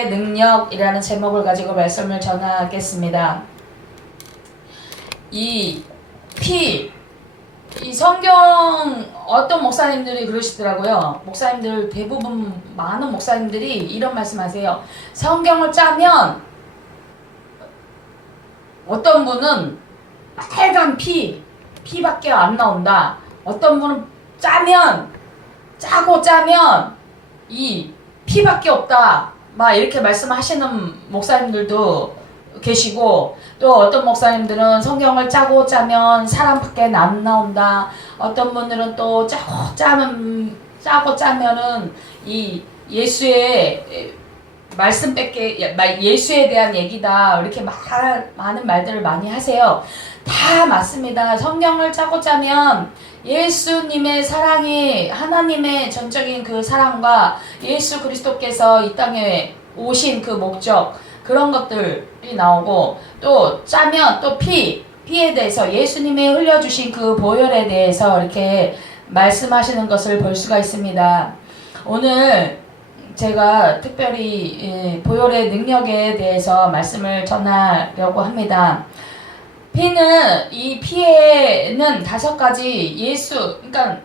능력이라는 제목을 가지고 말씀을 전하겠습니다. 이 성경 어떤 목사님들이 그러시더라고요. 목사님들 대부분 많은 목사님들이 이런 말씀하세요. 성경을 짜면 어떤 분은 빨간 피밖에 안 나온다. 어떤 분은 짜고 짜면 이 피밖에 없다. 막 이렇게 말씀하시는 목사님들도 계시고, 또 어떤 목사님들은 성경을 짜고 짜면 사람밖에 안 나온다. 어떤 분들은 또 짜고 짜면은 이 예수의 말씀밖에, 예수에 대한 얘기다. 이렇게 많은 말들을 많이 하세요. 다 맞습니다. 성경을 짜고 짜면 예수님의 사랑이, 하나님의 전적인 그 사랑과 예수 그리스도께서 이 땅에 오신 그 목적, 그런 것들이 나오고, 또 짜면 또 피에 대해서 예수님이 흘려주신 그 보혈에 대해서 이렇게 말씀하시는 것을 볼 수가 있습니다. 오늘 제가 특별히 보혈의 능력에 대해서 말씀을 전하려고 합니다. 이 피에는 5가지 그러니까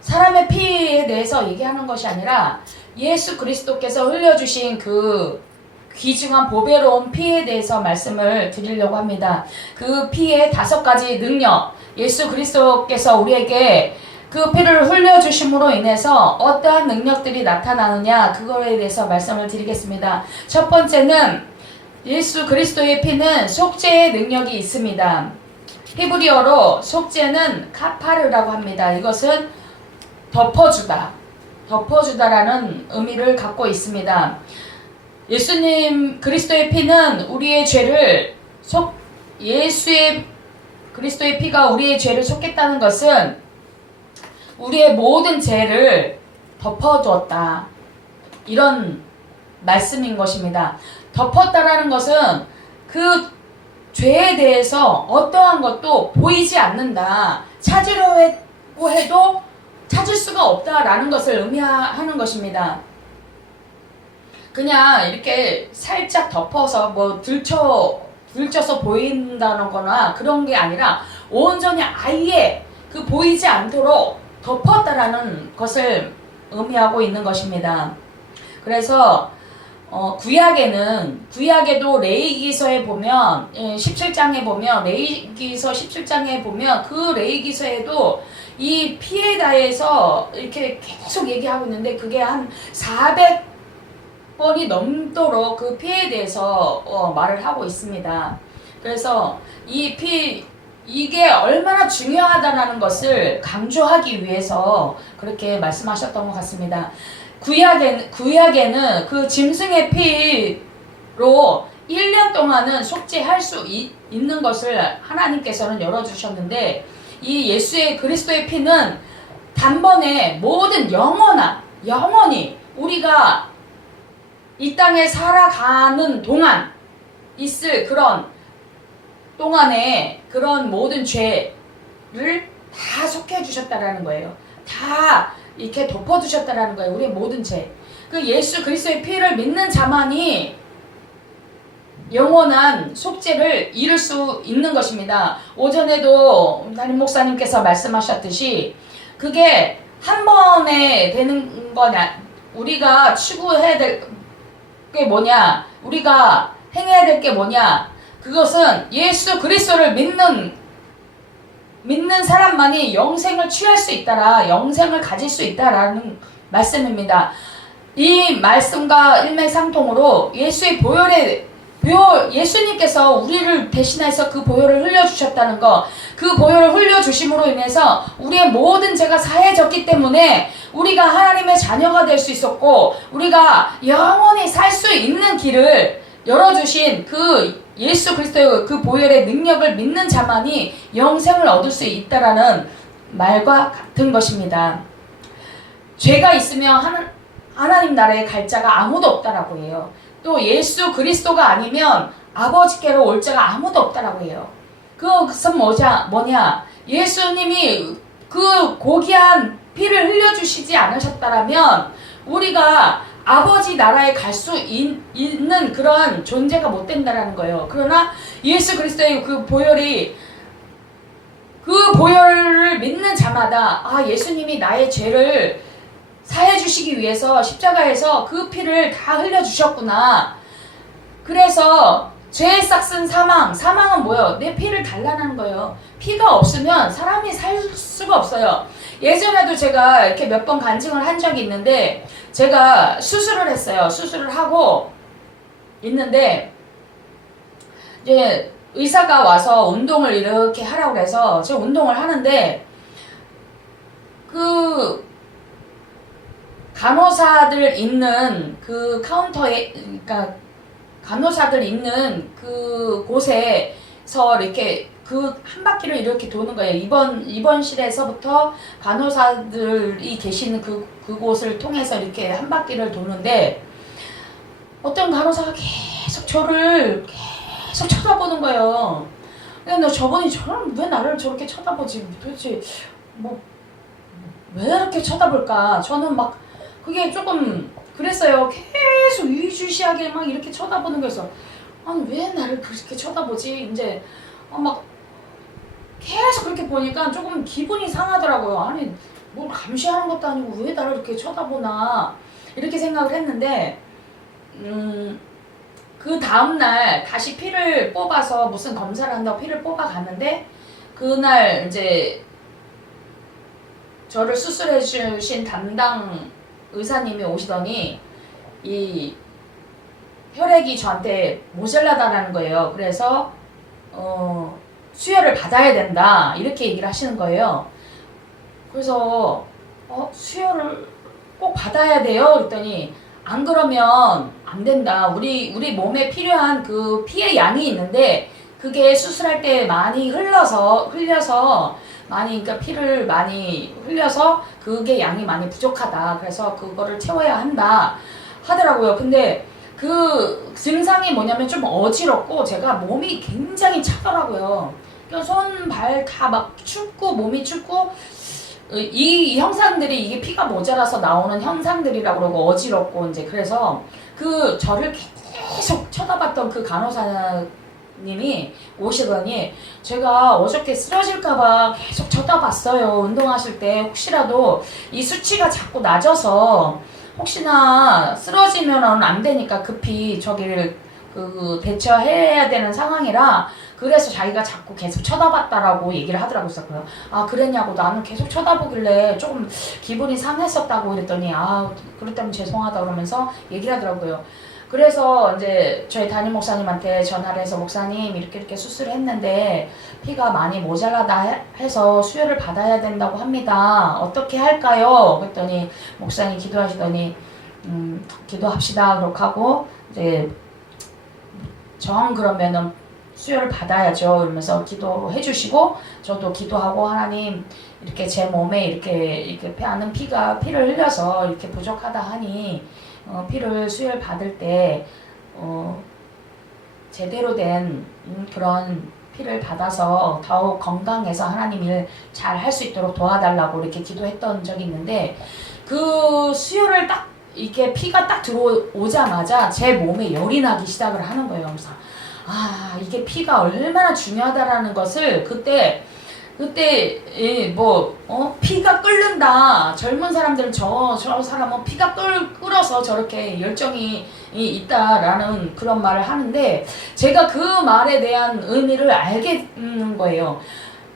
사람의 피에 대해서 얘기하는 것이 아니라 예수 그리스도께서 흘려주신 그 귀중한 보배로운 피에 대해서 말씀을 드리려고 합니다. 그 피의 5가지 능력, 예수 그리스도께서 우리에게 그 피를 흘려주심으로 인해서 어떠한 능력들이 나타나느냐, 그거에 대해서 말씀을 드리겠습니다. 첫 번째는 예수 그리스도의 피는 속죄의 능력이 있습니다. 히브리어로 속죄는 카파르라고 합니다. 이것은 덮어주다라는 의미를 갖고 있습니다. 예수님 그리스도의 피는 우리의 죄를 예수의 그리스도의 피가 우리의 죄를 속겠다는 것은 우리의 모든 죄를 덮어주었다, 이런 말씀인 것입니다. 덮었다라는 것은 그 죄에 대해서 어떠한 것도 보이지 않는다, 찾으려고 해도 찾을 수가 없다라는 것을 의미하는 것입니다. 그냥 이렇게 살짝 덮어서 들춰서 보인다는 거나 그런 게 아니라 온전히 아예 그 보이지 않도록 덮었다라는 것을 의미하고 있는 것입니다. 그래서 구약에도 레위기서에 보면 17장에 보면 레위기서 17장에 보면 그 레위기서에도 이 피에 대해서 이렇게 계속 얘기하고 있는데 그게 한 400번이 넘도록 그 피에 대해서 말을 하고 있습니다. 그래서 이게 얼마나 중요하다는 것을 강조하기 위해서 그렇게 말씀하셨던 것 같습니다. 구약에는 그 짐승의 피로 1년 동안은 속죄할 수 있는 것을 하나님께서는 열어주셨는데, 이 예수의 그리스도의 피는 단번에 모든 영원히 우리가 이 땅에 살아가는 동안 있을 그런 동안에 그런 모든 죄를 다 속해 주셨다라는 거예요. 다 이렇게 덮어두셨다라는 거예요. 우리의 모든 죄. 그 예수 그리스도의 피를 믿는 자만이 영원한 속죄를 이룰 수 있는 것입니다. 오전에도 담임 목사님께서 말씀하셨듯이 그게 한 번에 되는 거냐, 우리가 추구해야 될 게 뭐냐, 우리가 행해야 될 게 뭐냐, 그것은 예수 그리스도를 믿는 사람만이 영생을 취할 수 있다라, 영생을 가질 수 있다라는 말씀입니다. 이 말씀과 일맥상통으로 예수님께서 우리를 대신해서 그 보혈을 흘려주셨다는 것, 그 보혈을 흘려주심으로 인해서 우리의 모든 죄가 사해졌기 때문에 우리가 하나님의 자녀가 될 수 있었고, 우리가 영원히 살 수 있는 길을 열어주신 그 예수 그리스도의 그 보혈의 능력을 믿는 자만이 영생을 얻을 수 있다라는 말과 같은 것입니다. 죄가 있으면 하나님 나라에 갈 자가 아무도 없다라고 해요. 또 예수 그리스도가 아니면 아버지께로 올 자가 아무도 없다라고 해요. 그것은 뭐냐? 예수님이 그 고귀한 피를 흘려주시지 않으셨다라면 우리가 아버지 나라에 갈 수 있는 그런 존재가 못 된다라는 거예요. 그러나 예수 그리스도의 그 보혈을 믿는 자마다 아, 예수님이 나의 죄를 사해 주시기 위해서 십자가에서 그 피를 다 흘려 주셨구나. 그래서 죄의 싹슨 사망은 뭐예요? 내 피를 달라는 거예요. 피가 없으면 사람이 살 수가 없어요. 예전에도 제가 이렇게 몇 번 간증을 한 적이 있는데, 제가 수술을 했어요. 수술을 하고 있는데 이제 의사가 와서 운동을 이렇게 하라고 해서 제가 운동을 하는데, 그 간호사들 있는 그 카운터에, 그러니까 간호사들 있는 그 곳에서 이렇게 그 한 바퀴를 이렇게 도는 거예요. 입원실에서부터 간호사들이 계시는 그곳을 통해서 이렇게 한 바퀴를 도는데, 어떤 간호사가 저를 계속 쳐다보는 거예요. 근데 저분이 왜 나를 저렇게 쳐다보지? 도대체 왜 이렇게 쳐다볼까? 저는 막 그게 조금 그랬어요. 계속 유유주시하게 막 이렇게 쳐다보는 거여서, 아니 왜 나를 그렇게 쳐다보지? 이제 막 계속 그렇게 보니까 조금 기분이 상하더라고요. 아니 뭘 감시하는 것도 아니고 왜 나를 이렇게 쳐다보나 이렇게 생각을 했는데, 그 다음날 다시 피를 뽑아서 무슨 검사를 한다고 피를 뽑아 갔는데, 그날 이제 저를 수술해 주신 담당 의사님이 오시더니 이 혈액이 저한테 모자라다라는 거예요. 그래서 수혈을 받아야 된다 이렇게 얘기를 하시는 거예요. 그래서 수혈을 꼭 받아야 돼요 그랬더니, 안 그러면 안 된다. 우리 몸에 필요한 그 피의 양이 있는데, 그게 수술할 때 많이 흘려서 많이, 그러니까 피를 많이 흘려서 그게 양이 많이 부족하다. 그래서 그거를 채워야 한다 하더라고요. 근데 그 증상이 뭐냐면 좀 어지럽고 제가 몸이 굉장히 차더라고요. 그러니까 손, 발 다 막 춥고 몸이 춥고, 이 형상들이 이게 피가 모자라서 나오는 형상들이라고 그러고 어지럽고, 이제 그래서 그 저를 계속 쳐다봤던 그 간호사님이 오시더니, 제가 어저께 쓰러질까봐 계속 쳐다봤어요. 운동하실 때 혹시라도 이 수치가 자꾸 낮아서 혹시나 쓰러지면은 안 되니까 급히 저기를 대처해야 되는 상황이라, 그래서 자기가 자꾸 계속 쳐다봤다라고 얘기를 하더라고요. 그래서 아 그랬냐고, 나는 계속 쳐다보길래 조금 기분이 상했었다고 그랬더니, 아 그랬다면 죄송하다 그러면서 얘기를 하더라고요. 그래서 이제 저희 담임 목사님한테 전화를 해서, 목사님 이렇게 수술을 했는데 피가 많이 모자라다 해서 수혈을 받아야 된다고 합니다. 어떻게 할까요? 그랬더니 목사님 기도하시더니 기도합시다 그렇게 하고, 이제 그러면은 수혈을 받아야죠 이러면서 기도해 주시고, 저도 기도하고, 하나님 이렇게 제 몸에 이렇게 피를 흘려서 이렇게 부족하다 하니 피를 수혈 받을 때 제대로 된 그런 피를 받아서 더욱 건강해서 하나님 일 잘 할 수 있도록 도와달라고 이렇게 기도했던 적이 있는데, 그 수혈을 딱 이게 피가 딱 들어오자마자 제 몸에 열이 나기 시작을 하는 거예요. 그래서 아 이게 피가 얼마나 중요하다라는 것을 그때 피가 끓는다. 젊은 사람들은 저 사람은 피가 끓어서 저렇게 열정이 있다라는 그런 말을 하는데, 제가 그 말에 대한 의미를 알겠는 거예요.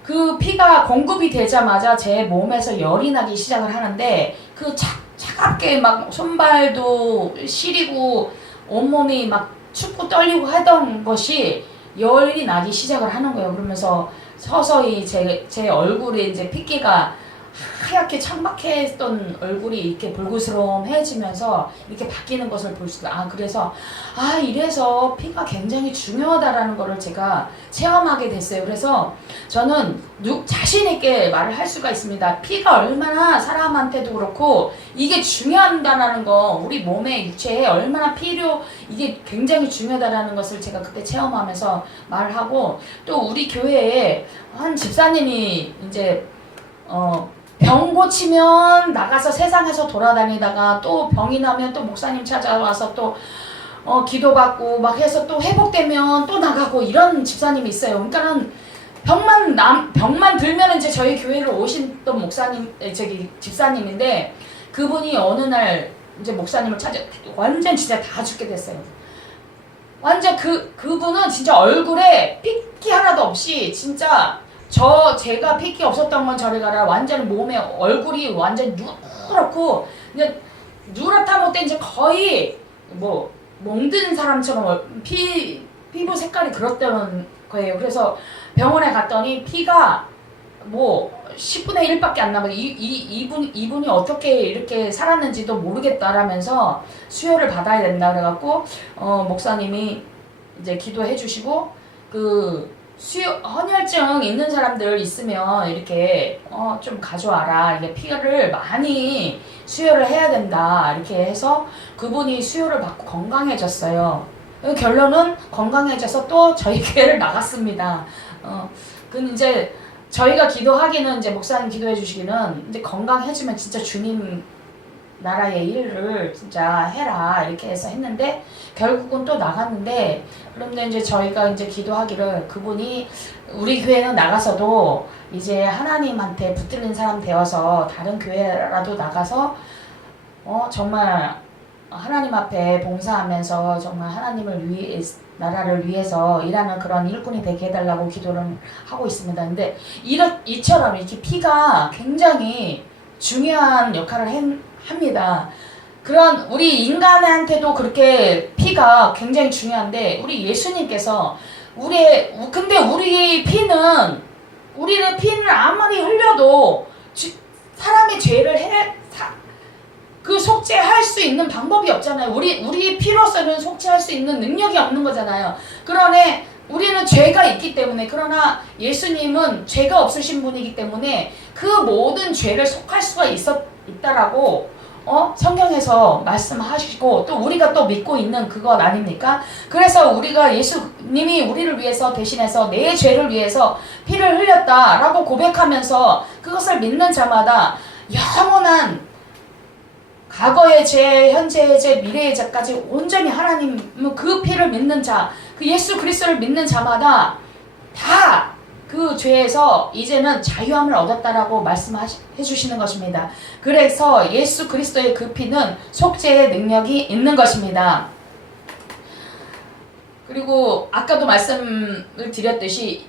그 피가 공급이 되자마자 제 몸에서 열이 나기 시작을 하는데, 그 차갑게 막 손발도 시리고 온몸이 막 춥고 떨리고 하던 것이 열이 나기 시작을 하는 거예요. 그러면서 서서히 제 얼굴에 이제 핏기가 하얗게 창박했던 얼굴이 이렇게 불구스름해지면서 이렇게 바뀌는 것을 볼 수가. 그래서 이래서 피가 굉장히 중요하다라는 거를 제가 체험하게 됐어요. 그래서 저는 자신 있게 말을 할 수가 있습니다. 피가 얼마나 사람한테도 그렇고 이게 중요하다라는 거, 우리 몸에 육체에 얼마나 이게 굉장히 중요하다라는 것을 제가 그때 체험하면서 말을 하고, 또 우리 교회에 한 집사님이 이제 병 고치면 나가서 세상에서 돌아다니다가 또 병이 나면 또 목사님 찾아와서 또 기도받고 막 해서 또 회복되면 또 나가고 이런 집사님이 있어요. 그러니까는 병만 들면 이제 저희 교회를 오신 목사님, 집사님인데 그분이 어느 날 이제 목사님을 찾아 완전 진짜 다 죽게 됐어요. 완전 그분은 진짜 얼굴에 핏기 하나도 없이 진짜 제가 핏기 없었던 건 저리 가라. 완전 몸에 얼굴이 완전 누렇고 이제 누렇다 못해 이제 거의 뭐 멍든 사람처럼 피부 색깔이 그렇다는 거예요. 그래서 병원에 갔더니 피가 뭐 10분의 1밖에 안 남아요. 이분이 어떻게 이렇게 살았는지도 모르겠다라면서 수혈을 받아야 된다 그래갖고 목사님이 이제 기도해 주시고 헌혈증 있는 사람들 있으면 이렇게 좀 가져와라. 이게 피를 많이 수혈을 해야 된다. 이렇게 해서 그분이 수혈을 받고 건강해졌어요. 결론은 건강해져서 또 저희 교회를 나갔습니다. 근데 이제 저희가 기도하기는 이제 목사님 기도해 주시기는 이제 건강해지면 진짜 주님 나라의 일을 진짜 해라 이렇게 해서 했는데 결국은 또 나갔는데 그런데 이제 저희가 이제 기도하기를 그분이 우리 교회는 나가서도 이제 하나님한테 붙들린 사람 되어서 다른 교회라도 나가서 정말 하나님 앞에 봉사하면서 정말 하나님을 위해 나라를 위해서 일하는 그런 일꾼이 되게 해달라고 기도를 하고 있습니다. 근데 이처럼 이렇게 피가 굉장히 중요한 역할을 합니다. 그런 우리 인간한테도 그렇게 피가 굉장히 중요한데 우리 예수님께서 근데 우리의 피는 아무리 흘려도 사람의 죄를 속죄할 수 있는 방법이 없잖아요. 우리 피로서는 속죄할 수 있는 능력이 없는 거잖아요. 그러나 우리는 죄가 있기 때문에 그러나 예수님은 죄가 없으신 분이기 때문에 그 모든 죄를 속할 수가 있다라고 성경에서 말씀하시고 또 우리가 또 믿고 있는 그것 아닙니까? 그래서 우리가 예수님이 우리를 위해서 대신해서 내 죄를 위해서 피를 흘렸다라고 고백하면서 그것을 믿는 자마다 영원한 과거의 죄, 현재의 죄, 미래의 죄까지 온전히 하나님 그 피를 믿는 자, 그 예수 그리스도를 믿는 자마다 다 그 죄에서 이제는 자유함을 얻었다라고 말씀해 주시는 것입니다. 그래서 예수 그리스도의 그 피는 속죄의 능력이 있는 것입니다. 그리고 아까도 말씀을 드렸듯이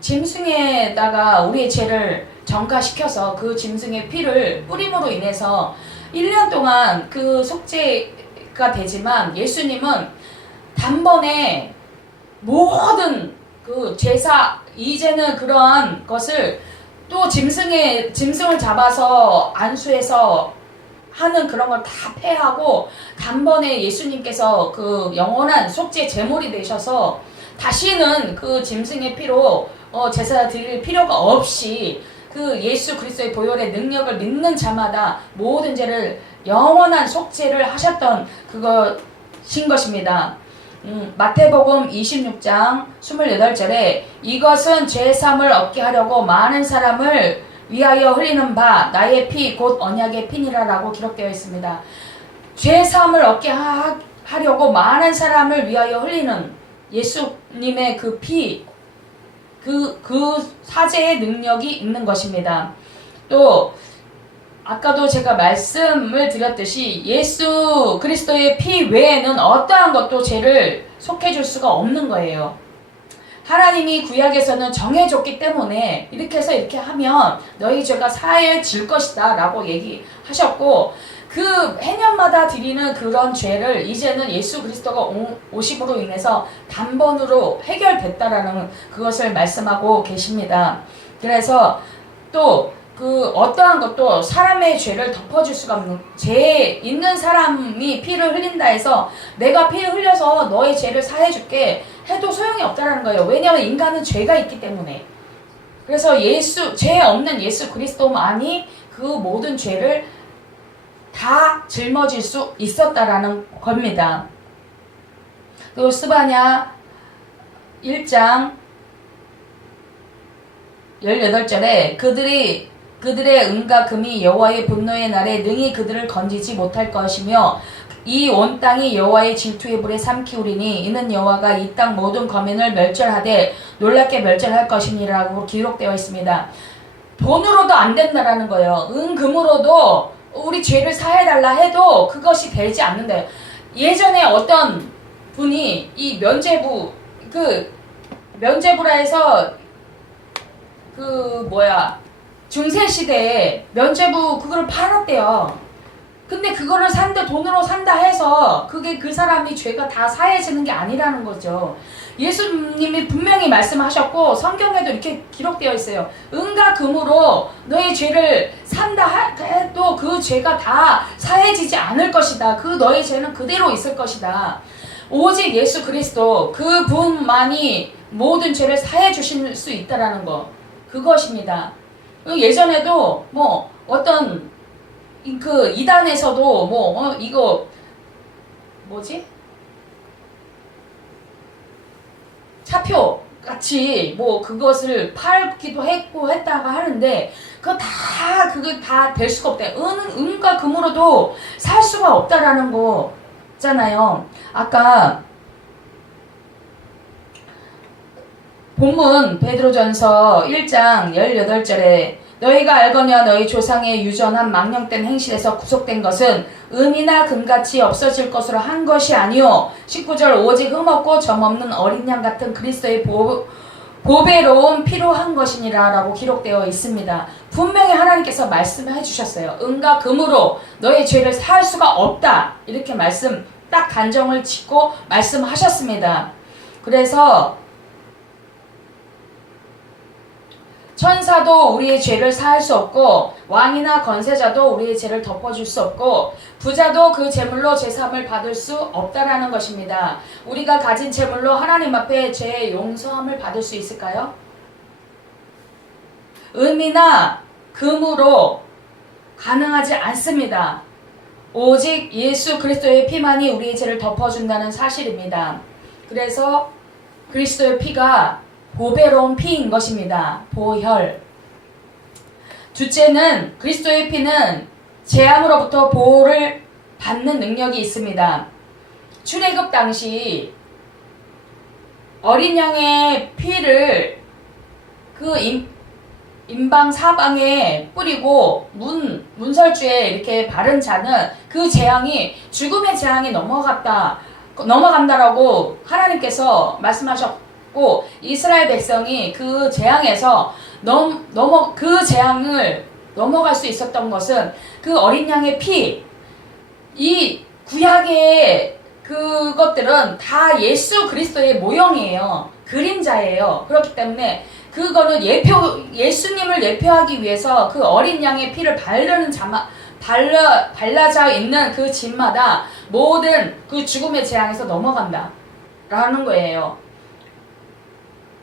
짐승에다가 우리의 죄를 정화시켜서 그 짐승의 피를 뿌림으로 인해서 1년 동안 그 속죄가 되지만 예수님은 단번에 모든 그 제사 이제는 그러한 것을 또 짐승을 잡아서 안수해서 하는 그런 걸 다 폐하고 단번에 예수님께서 그 영원한 속죄 제물이 되셔서 다시는 그 짐승의 피로 제사 드릴 필요가 없이 그 예수 그리스도의 보혈의 능력을 믿는 자마다 모든 죄를 영원한 속죄를 하셨던 그것인 것입니다. 마태복음 26장 28절에 이것은 죄사함을 얻게 하려고 많은 사람을 위하여 흘리는 바 나의 피 곧 언약의 피니라라고 기록되어 있습니다. 죄사함을 얻게 하려고 많은 사람을 위하여 흘리는 예수님의 그 피, 그 사죄의 능력이 있는 것입니다. 또 아까도 제가 말씀을 드렸듯이 예수 그리스도의 피 외에는 어떠한 것도 죄를 속해줄 수가 없는 거예요. 하나님이 구약에서는 정해줬기 때문에 이렇게 해서 이렇게 하면 너희 죄가 사해질 것이다 라고 얘기하셨고 그 해년마다 드리는 그런 죄를 이제는 예수 그리스도가 오심으로 인해서 단번으로 해결됐다라는 그것을 말씀하고 계십니다. 그래서 또 그 어떠한 것도 사람의 죄를 덮어줄 수가 없는 죄 있는 사람이 피를 흘린다 해서 내가 피를 흘려서 너의 죄를 사해줄게 해도 소용이 없다라는 거예요. 왜냐하면 인간은 죄가 있기 때문에. 그래서 죄 없는 예수 그리스도만이 그 모든 죄를 다 짊어질 수 있었다라는 겁니다. 또 스바냐 1장 18절에 그들이 그들의 은과 금이 여호와의 분노의 날에 능히 그들을 건지지 못할 것이며 이 온 땅이 여호와의 질투의 불에 삼키우리니 이는 여호와가 이 땅 모든 거민을 멸절하되 놀랍게 멸절할 것이니라고 기록되어 있습니다. 돈으로도 안 된다라는 거예요. 금으로도 우리 죄를 사해달라 해도 그것이 되지 않는데요. 예전에 어떤 분이 이 면죄부라 해서 중세시대에 면죄부 그거를 팔았대요. 근데 그거를 돈으로 산다 해서 그게 그 사람이 죄가 다 사해지는 게 아니라는 거죠. 예수님이 분명히 말씀하셨고 성경에도 이렇게 기록되어 있어요. 은과 금으로 너의 죄를 산다 해도 그 죄가 다 사해지지 않을 것이다. 그 너의 죄는 그대로 있을 것이다. 오직 예수 그리스도 그분만이 모든 죄를 사해 주실 수 있다라는 거, 그것입니다. 예전에도 어떤 이단에서도 이거 차표 같이 그것을 팔기도 했고 했다가 하는데 그게 다 될 수가 없대. 은과 금으로도 살 수가 없다라는 거잖아요. 아까 본문 베드로전서 1장 18절에 너희가 알거냐 너희 조상의 유전한 망령된 행실에서 구속된 것은 은이나 금같이 없어질 것으로 한 것이 아니요 19절 오직 흠없고 점없는 어린 양 같은 그리스도의 보배로운 피로 한 것이니라 라고 기록되어 있습니다. 분명히 하나님께서 말씀해 주셨어요. 은과 금으로 너의 죄를 살 수가 없다, 이렇게 딱 단정을 짓고 말씀하셨습니다. 그래서 천사도 우리의 죄를 사할 수 없고 왕이나 권세자도 우리의 죄를 덮어줄 수 없고 부자도 그 재물로 제사함을 받을 수 없다라는 것입니다. 우리가 가진 재물로 하나님 앞에 죄의 용서함을 받을 수 있을까요? 은이나 금으로 가능하지 않습니다. 오직 예수 그리스도의 피만이 우리의 죄를 덮어준다는 사실입니다. 그래서 그리스도의 피가 보배로운 피인 것입니다. 보혈. 둘째는 그리스도의 피는 재앙으로부터 보호를 받는 능력이 있습니다. 출애굽 당시 어린 양의 피를 임방 사방에 뿌리고 문설주에 이렇게 바른 자는 그 재앙이 죽음의 재앙이 넘어간다라고 하나님께서 말씀하셨고 이스라엘 백성이 그 재앙에서 그 재앙을 넘어갈 수 있었던 것은 그 어린 양의 피, 이 구약의 그것들은 다 예수 그리스도의 모형이에요. 그림자예요. 그렇기 때문에 그거는 예수님을 예표하기 위해서 그 어린 양의 피를 발라져 있는 그 집마다 모든 그 죽음의 재앙에서 넘어간다라는 거예요.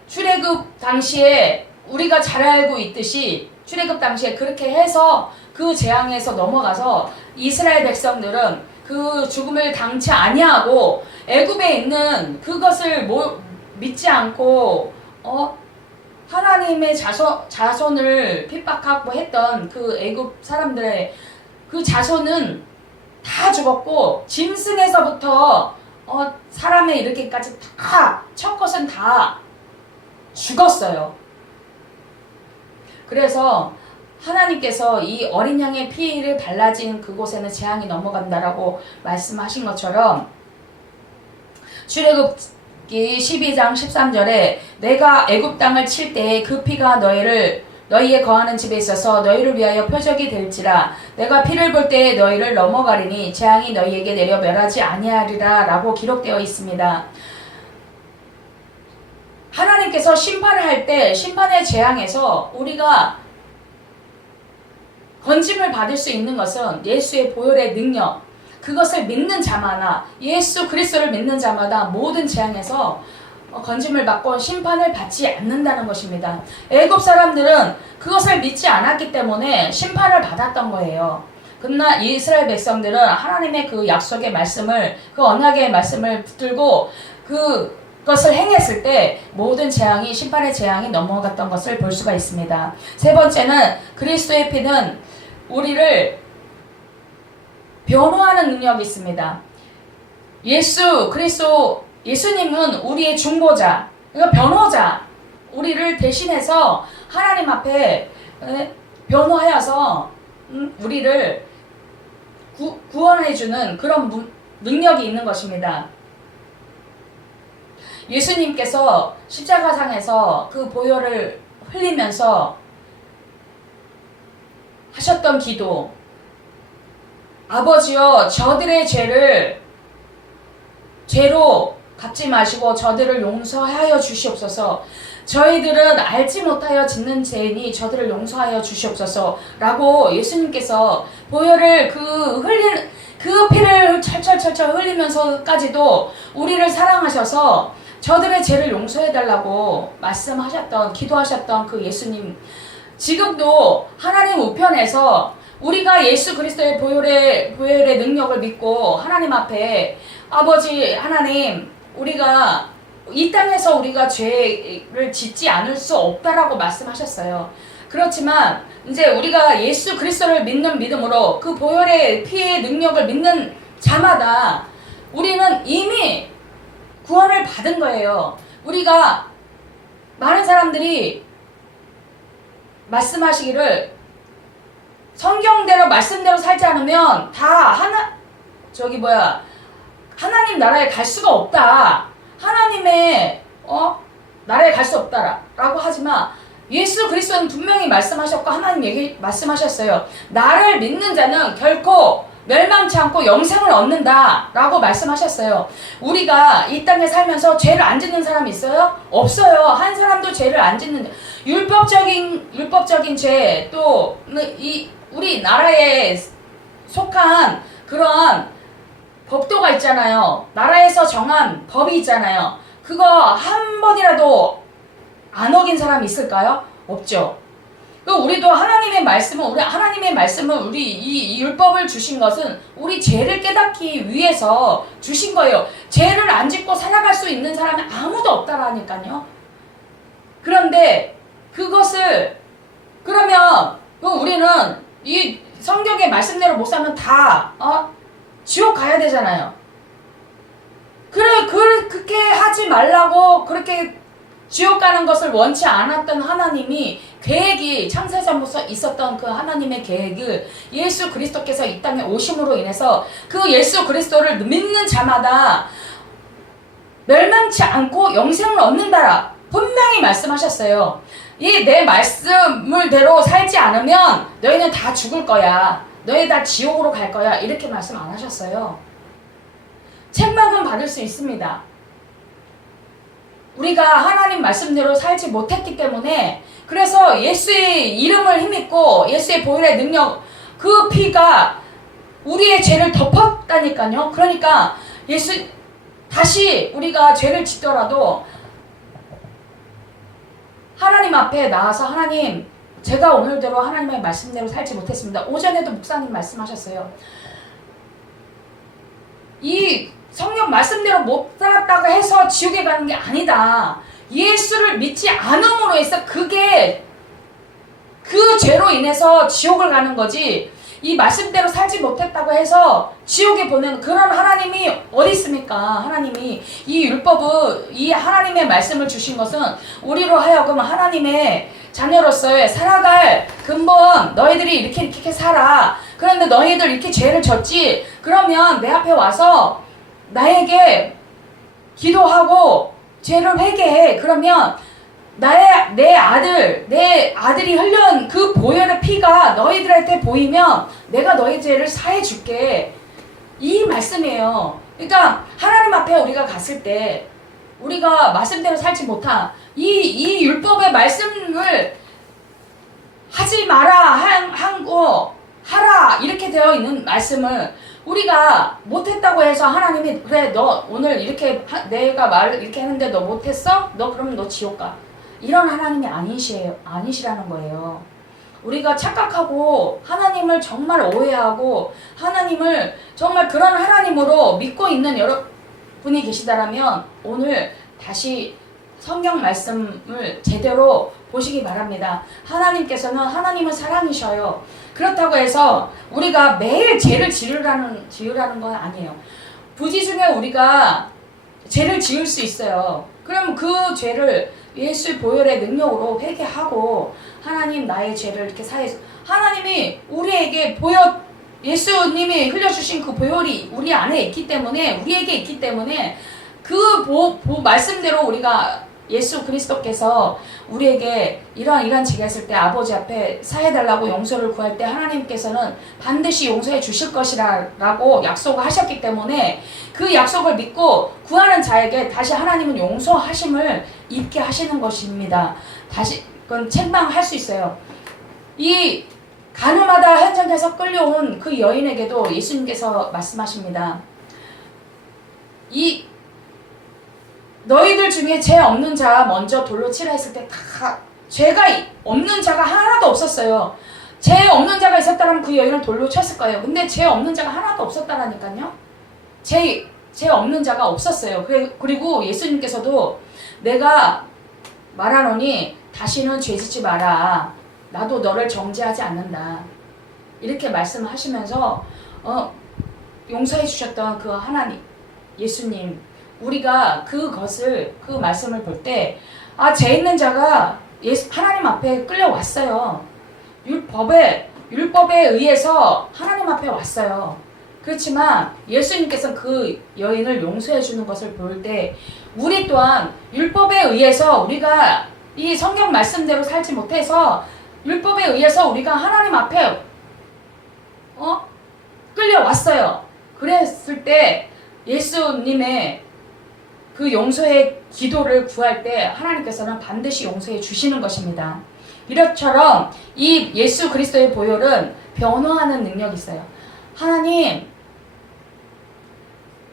출애굽 당시에 우리가 잘 알고 있듯이 출애굽 당시에 그렇게 해서 그 재앙에서 넘어가서 이스라엘 백성들은 그 죽음을 당치 아니하고 애굽에 있는 그것을 믿지 않고 하나님의 자손을 핍박하고 했던 그 애굽 사람들의 그 자손은 다 죽었고 짐승에서부터 사람에 이르기까지 다 첫 것은 다 죽었어요. 그래서 하나님께서 이 어린 양의 피를 발라진 그곳에는 재앙이 넘어간다라고 말씀하신 것처럼 출애굽기 12장 13절에 내가 애굽 땅을 칠 때에 그 피가 너희의 거하는 집에 있어서 너희를 위하여 표적이 될지라 내가 피를 볼 때에 너희를 넘어가리니 재앙이 너희에게 내려 멸하지 아니하리라 라고 기록되어 있습니다. 하나님께서 심판을 할 때 심판의 재앙에서 우리가 건짐을 받을 수 있는 것은 예수의 보혈의 능력, 그것을 믿는 자마다 예수 그리스도를 믿는 자마다 모든 재앙에서 건짐을 받고 심판을 받지 않는다는 것입니다. 애굽 사람들은 그것을 믿지 않았기 때문에 심판을 받았던 거예요. 그러나 이스라엘 백성들은 하나님의 그 약속의 말씀을, 그 언약의 말씀을 붙들고 그걸 것을 행했을 때 모든 재앙이 심판의 재앙이 넘어갔던 것을 볼 수가 있습니다. 세 번째는 그리스도의 피는 우리를 변호하는 능력이 있습니다. 예수님은 우리의 중보자, 그러니까 변호자, 우리를 대신해서 하나님 앞에 변호하여서 우리를 구원해주는 그런 능력이 있는 것입니다. 예수님께서 십자가상에서 그 보혈을 흘리면서 하셨던 기도, 아버지여 저들의 죄로 갚지 마시고 저들을 용서하여 주시옵소서. 저희들은 알지 못하여 짓는 죄니 저들을 용서하여 주시옵소서 라고 예수님께서 보혈을 그 피를 철철철철 흘리면서까지도 우리를 사랑하셔서 저들의 죄를 용서해달라고 기도하셨던 그 예수님, 지금도 하나님 우편에서 우리가 예수 그리스도의 보혈의 능력을 믿고 하나님 앞에 아버지 하나님, 우리가 이 땅에서 우리가 죄를 짓지 않을 수 없다라고 말씀하셨어요. 그렇지만 이제 우리가 예수 그리스도를 믿는 믿음으로 그 보혈의 피의 능력을 믿는 자마다 우리는 이미 구원을 받은 거예요. 우리가 많은 사람들이 말씀하시기를 성경대로 말씀대로 살지 않으면 다 하나님 나라에 갈 수가 없다. 하나님의 나라에 갈 수 없다라고 하지만 예수 그리스도는 분명히 말씀하셨고 하나님 말씀하셨어요. 나를 믿는 자는 결코 멸망치 않고 영생을 얻는다 라고 말씀하셨어요. 우리가 이 땅에 살면서 죄를 안 짓는 사람이 있어요? 없어요. 한 사람도 죄를 안 짓는, 율법적인 죄, 또 우리 나라에 속한 그런 법도가 있잖아요. 나라에서 정한 법이 있잖아요. 그거 한 번이라도 안 어긴 사람이 있을까요? 없죠. 우리도 하나님의 말씀을 우리 이 율법을 주신 것은 우리 죄를 깨닫기 위해서 주신 거예요. 죄를 안 짓고 살아갈 수 있는 사람이 아무도 없다라니까요. 그런데 그러면 우리는 이 성경의 말씀대로 못 살면 다 지옥 가야 되잖아요. 그렇게 하지 말라고 그렇게 지옥 가는 것을 원치 않았던 하나님이 창세전부터 있었던 그 하나님의 계획을 예수 그리스도께서 이 땅에 오심으로 인해서 그 예수 그리스도를 믿는 자마다 멸망치 않고 영생을 얻는다라 분명히 말씀하셨어요. 이 내 말씀을대로 살지 않으면 너희는 다 죽을 거야. 너희 다 지옥으로 갈 거야. 이렇게 말씀 안 하셨어요. 책망은 받을 수 있습니다. 우리가 하나님 말씀대로 살지 못했기 때문에, 그래서 예수의 이름을 힘입고 예수의 보혈의 능력, 그 피가 우리의 죄를 덮었다니까요. 그러니까 다시 우리가 죄를 짓더라도 하나님 앞에 나와서 하나님, 제가 오늘대로 하나님의 말씀대로 살지 못했습니다. 오전에도 목사님 말씀하셨어요. 이 성경 말씀대로 못 살았다고 해서 지옥에 가는 게 아니다. 예수를 믿지 않음으로 해서 그게 그 죄로 인해서 지옥을 가는 거지, 이 말씀대로 살지 못했다고 해서 지옥에 보내는 그런 하나님이 어디 있습니까? 하나님이 이 율법을, 이 하나님의 말씀을 주신 것은 우리로 하여금 하나님의 자녀로서의 살아갈 근본, 너희들이 이렇게 살아. 그런데 너희들 이렇게 죄를 졌지? 그러면 내 앞에 와서 나에게 기도하고 죄를 회개해. 그러면 내 아들이 흘린 그 보혈의 피가 너희들한테 보이면 내가 너희 죄를 사해 줄게. 이 말씀이에요. 그러니까 하나님 앞에 우리가 갔을 때 우리가 말씀대로 살지 못한 이 율법의 말씀을 하지 마라 하고 하라 이렇게 되어 있는 말씀을 우리가 못했다고 해서 하나님이 그래 너 오늘 이렇게 내가 말을 이렇게 했는데 너 못했어? 너 그러면 너 지옥 가. 이런 하나님이 아니시라는 거예요. 우리가 착각하고 하나님을 정말 오해하고 하나님을 정말 그런 하나님으로 믿고 있는 여러분이 계시다라면 오늘 다시 성경 말씀을 제대로 보시기 바랍니다. 하나님은 사랑이셔요. 그렇다고 해서 우리가 매일 죄를 지으라는 건 아니에요. 부지 중에 우리가 죄를 지을 수 있어요. 그럼 그 죄를 예수 보혈의 능력으로 회개하고 하나님 나의 죄를 이렇게 사해서 하나님이 우리에게 예수님이 흘려주신 그 보혈이 우리 안에 있기 때문에 우리에게 있기 때문에 그 말씀대로 우리가 예수 그리스도께서 우리에게 이러한 죄가 있을 때 아버지 앞에 사해달라고 용서를 구할 때 하나님께서는 반드시 용서해 주실 것이라고 약속을 하셨기 때문에 그 약속을 믿고 구하는 자에게 다시 하나님은 용서하심을 입게 하시는 것입니다. 다시 그건 책망할 수 있어요. 이 가늠하다 현장에서 끌려온 그 여인에게도 예수님께서 말씀하십니다. 너희들 중에 죄 없는 자 먼저 돌로 치라 했을 때 다 죄가 없는 자가 하나도 없었어요. 죄 없는 자가 있었다면 그 여인을 돌로 쳤을 거예요. 근데 죄 없는 자가 하나도 없었다라니까요. 죄 없는 자가 없었어요. 그리고 예수님께서도 내가 말하노니 다시는 죄 짓지 마라. 나도 너를 정죄하지 않는다. 이렇게 말씀하시면서 용서해 주셨던 그 하나님, 예수님, 우리가 그 말씀을 볼 때, 죄 있는 자가 하나님 앞에 끌려왔어요. 율법에 의해서 하나님 앞에 왔어요. 그렇지만 예수님께서 그 여인을 용서해 주는 것을 볼 때, 우리 또한 율법에 의해서 우리가 이 성경 말씀대로 살지 못해서 율법에 의해서 우리가 하나님 앞에 끌려왔어요. 그랬을 때 예수님의 그 용서의 기도를 구할 때 하나님께서는 반드시 용서해 주시는 것입니다. 이것처럼 이 예수 그리스도의 보혈은 변화하는 능력이 있어요. 하나님,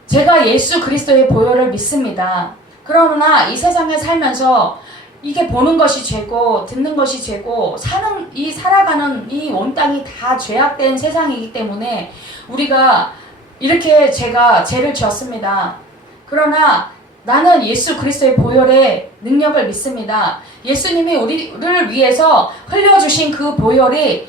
제가 예수 그리스도의 보혈을 믿습니다. 그러나 이 세상에 살면서 이게 보는 것이 죄고 듣는 것이 죄고 살아가는 이 온 땅이 다 죄악된 세상이기 때문에 우리가 이렇게 죄를 지었습니다. 그러나 나는 예수 그리스도의 보혈의 능력을 믿습니다. 예수님이 우리를 위해서 흘려주신 그 보혈이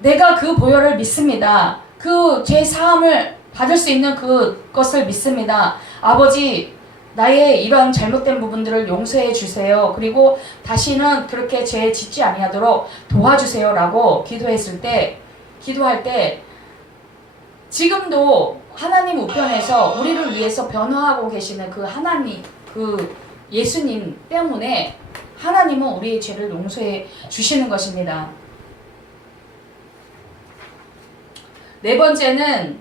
내가 그 보혈을 믿습니다. 그 죄 사함을 받을 수 있는 그것을 믿습니다. 아버지, 나의 이런 잘못된 부분들을 용서해 주세요. 그리고 다시는 그렇게 죄 짓지 아니하도록 도와주세요 라고 기도할 때 지금도 하나님 우편에서 우리를 위해서 변화하고 계시는 그 하나님, 그 예수님 때문에 하나님은 우리의 죄를 용서해 주시는 것입니다. 네 번째는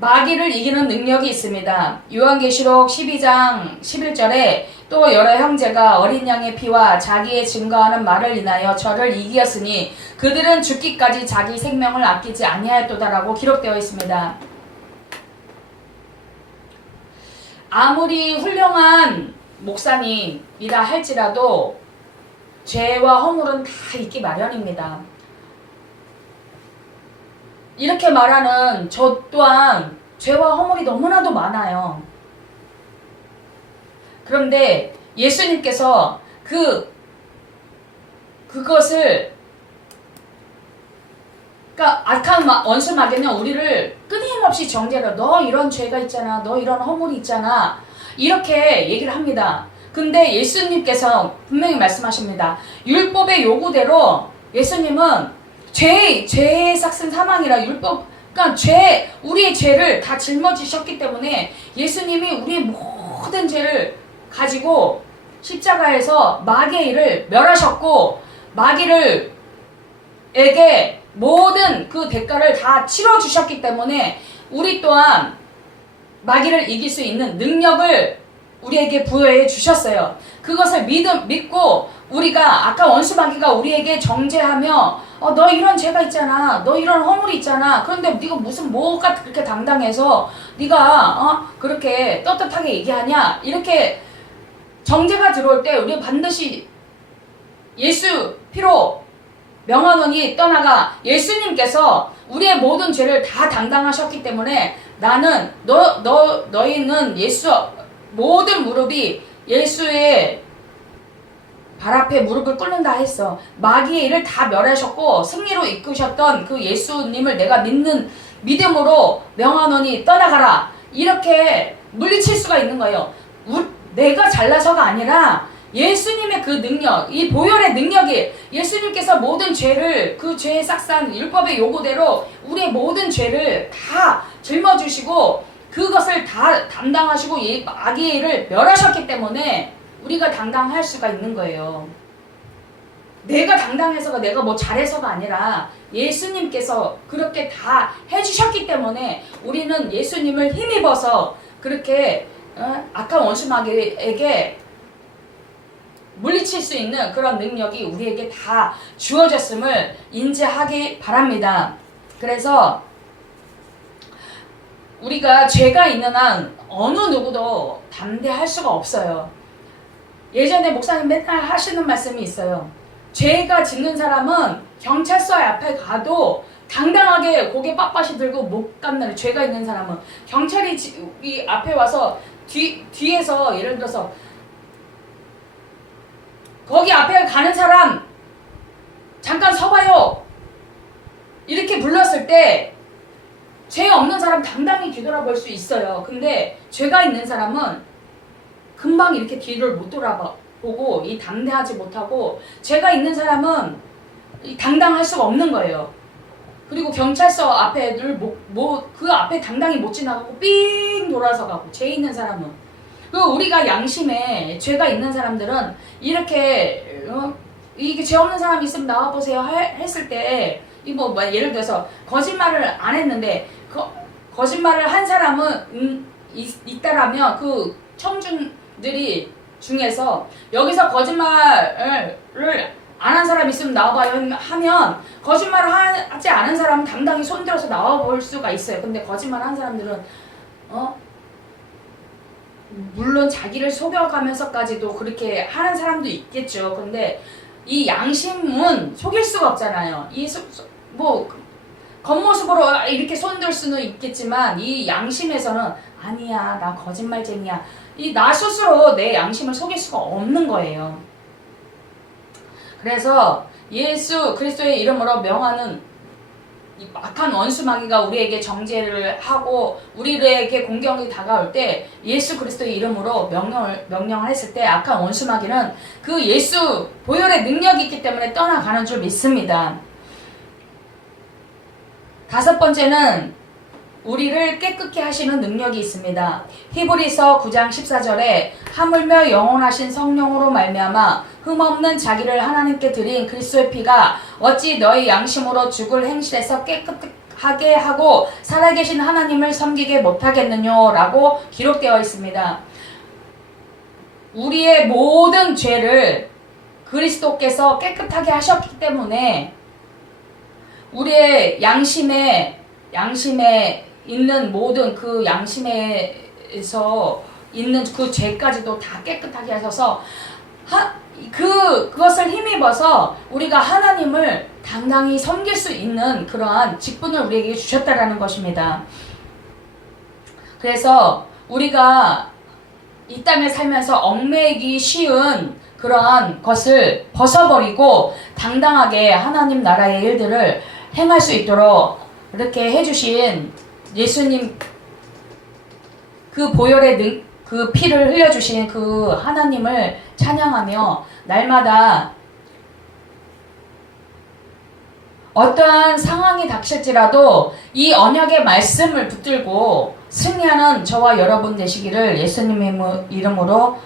마귀를 이기는 능력이 있습니다. 요한계시록 12장 11절에 또 여러 형제가 어린 양의 피와 자기의 증거하는 말을 인하여 저를 이기었으니 그들은 죽기까지 자기 생명을 아끼지 아니하였도다라고 기록되어 있습니다. 아무리 훌륭한 목사님이라 할지라도 죄와 허물은 다 있기 마련입니다. 이렇게 말하는 저 또한 죄와 허물이 너무나도 많아요. 그런데 예수님께서 그것을 그러니까 악한 원수 마귀는 우리를 끊임없이 정죄를 너 이런 죄가 있잖아, 너 이런 허물이 있잖아 이렇게 얘기를 합니다. 근데 예수님께서 분명히 말씀하십니다. 율법의 요구대로 예수님은 죄의 삭슨 사망이라 그러니까 우리의 죄를 다 짊어지셨기 때문에 예수님이 우리의 모든 죄를 가지고 십자가에서 마귀의 일을 멸하셨고 마귀에게 모든 그 대가를 다 치러주셨기 때문에 우리 또한 마귀를 이길 수 있는 능력을 우리에게 부여해 주셨어요. 그것을 믿고 우리가 아까 원수 마귀가 우리에게 정죄하며 너 이런 죄가 있잖아, 너 이런 허물이 있잖아. 그런데 네가 뭐가 그렇게 당당해서 네가 그렇게 떳떳하게 얘기하냐 이렇게 정죄가 들어올 때 우리는 반드시 예수 피로 명하노니 떠나가 예수님께서 우리의 모든 죄를 다 담당하셨기 때문에 나는 너희는 모든 무릎이 예수의 발 앞에 무릎을 꿇는다 했어. 마귀의 일을 다 멸하셨고 승리로 이끄셨던 그 예수님을 내가 믿는 믿음으로 명하노니 떠나가라. 이렇게 물리칠 수가 있는 거예요. 내가 잘나서가 아니라 예수님의 그 능력, 이 보혈의 능력이 예수님께서 모든 죄를 그 죄의 싹산 율법의 요구대로 우리의 모든 죄를 다 짊어주시고 그것을 다 담당하시고 마귀의 일을 멸하셨기 때문에 우리가 당당할 수가 있는 거예요. 내가 당당해서가 내가 뭐 잘해서가 아니라 예수님께서 그렇게 다 해주셨기 때문에 우리는 예수님을 힘입어서 그렇게 악한 원수 마귀에게 물리칠 수 있는 그런 능력이 우리에게 다 주어졌음을 인지하기 바랍니다. 그래서 우리가 죄가 있는 한 어느 누구도 담대할 수가 없어요. 예전에 목사님 맨날 하시는 말씀이 있어요. 죄가 짓는 사람은 경찰서 앞에 가도 당당하게 고개 빳빳이 들고 못 간다는 죄가 있는 사람은 경찰이 이 앞에 와서 뒤에서 예를 들어서 거기 앞에 가는 사람 잠깐 서봐요 이렇게 불렀을 때 죄 없는 사람 당당히 뒤돌아볼 수 있어요. 근데 죄가 있는 사람은 금방 이렇게 뒤를 못 돌아보고 이 담대하지 못하고 죄가 있는 사람은 당당할 수가 없는 거예요. 그리고 경찰서 앞에 그 앞에 당당히 못 지나가고 삥 돌아서 가고 죄 있는 사람은 우리가 양심에 죄가 있는 사람들은 이렇게 이게 죄 없는 사람이 있으면 나와보세요 했을 때 예를 들어서 거짓말을 안 했는데 거짓말을 한 사람은 있다라면 그 청중들이 중에서 여기서 거짓말을 안 한 사람이 있으면 나와봐요 하면 거짓말을 하지 않은 사람은 당당히 손들어서 나와볼 수가 있어요. 근데 거짓말 한 사람들은 물론 자기를 속여가면서까지도 그렇게 하는 사람도 있겠죠. 근데 이 양심은 속일 수가 없잖아요. 겉모습으로 이렇게 손들 수는 있겠지만 이 양심에서는 아니야 나 거짓말쟁이야 나 스스로 내 양심을 속일 수가 없는 거예요. 그래서 예수 그리스도의 이름으로 명하는 악한 원수 마귀가 우리에게 정죄를 하고 우리에게 공격이 다가올 때 예수 그리스도의 이름으로 명령을 했을 때 악한 원수 마귀는 그 예수 보혈의 능력이 있기 때문에 떠나가는 줄 믿습니다. 다섯 번째는 우리를 깨끗게 하시는 능력이 있습니다. 히브리서 9장 14절에 하물며 영원하신 성령으로 말미암아 흠없는 자기를 하나님께 드린 그리스도의 피가 어찌 너희 양심으로 죽을 행실에서 깨끗하게 하고 살아계신 하나님을 섬기게 못하겠느냐 라고 기록되어 있습니다. 우리의 모든 죄를 그리스도께서 깨끗하게 하셨기 때문에 우리의 양심에 있는 모든 그 양심에서 있는 그 죄까지도 다 깨끗하게 하셔서 그것을 힘입어서 우리가 하나님을 당당히 섬길 수 있는 그러한 직분을 우리에게 주셨다라는 것입니다. 그래서 우리가 이 땅에 살면서 얽매이기 쉬운 그러한 것을 벗어버리고 당당하게 하나님 나라의 일들을 행할 수 있도록 이렇게 해주신 예수님 그 보혈의 그 피를 흘려주신 그 하나님을 찬양하며 날마다 어떠한 상황이 닥칠지라도 이 언약의 말씀을 붙들고 승리하는 저와 여러분 되시기를 예수님의 이름으로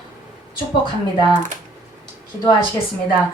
축복합니다. 기도하시겠습니다.